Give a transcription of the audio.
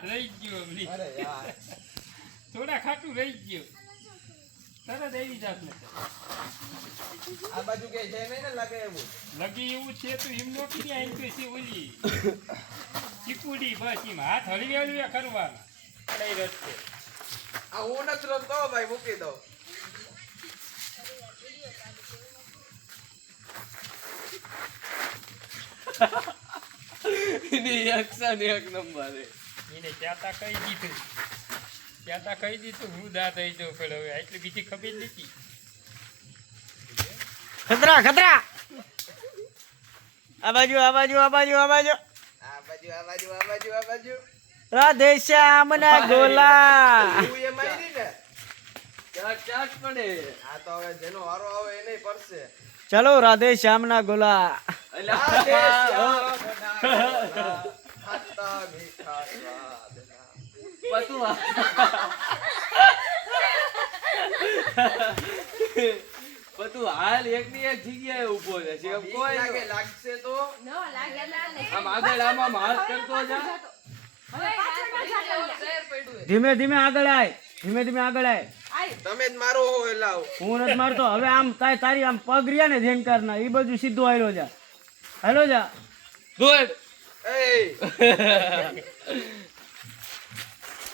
સ્વાદ રહી ગયો અમને. અરે યાર થોડા ખાટું રહી ગયું તરત એવી જાત ને આ બાજુ કે છે નહીં ને લાગે એવું લગી એવું છે તો એમ નો કરી આઈ તો છે ઓલી ચીકુડી બસ એમ હાથ હળવી હળવી કરવાના કઈ રસ્તે આ હું નથી રમતો ભાઈ મૂકી દો એની એક્શન એક નંબર હે એને ક્યાંતા કહી દીધું હું દાંત આવી જાઉં પણ હવે આટલી બીજી ખબર નથી ખતરા ખતરા આ બાજુ આ બાજુ આ બાજુ આ બાજુ આ બાજુ આ બાજુ આ બાજુ આ બાજુ રાધેશ્યામના ગોલા તું એ મારી ને ચાટ ચાટ પડે આ તો હવે જેનો વારો આવે એને પડશે ચલો રાધેશ્યામના ગોલા એટલે ખાતા મીઠા સ્વાદના પતું પતું હાલ એક ની એક જગ્યાએ ઉભો છે શેમ બીક કોઈ લાગે લાગશે તો આમ આગળ આમ હાથ કરતો જા ધીમે ધીમે આગળ આય ધીમે ધીમે આગળ આય તમે જ મારો હો લાવ હું નથી મારતો હવે આમ તારી આમ પગ રહ્યા ને ઝેનકારના એ બાજુ સીધો હાલો જા ગુડ એ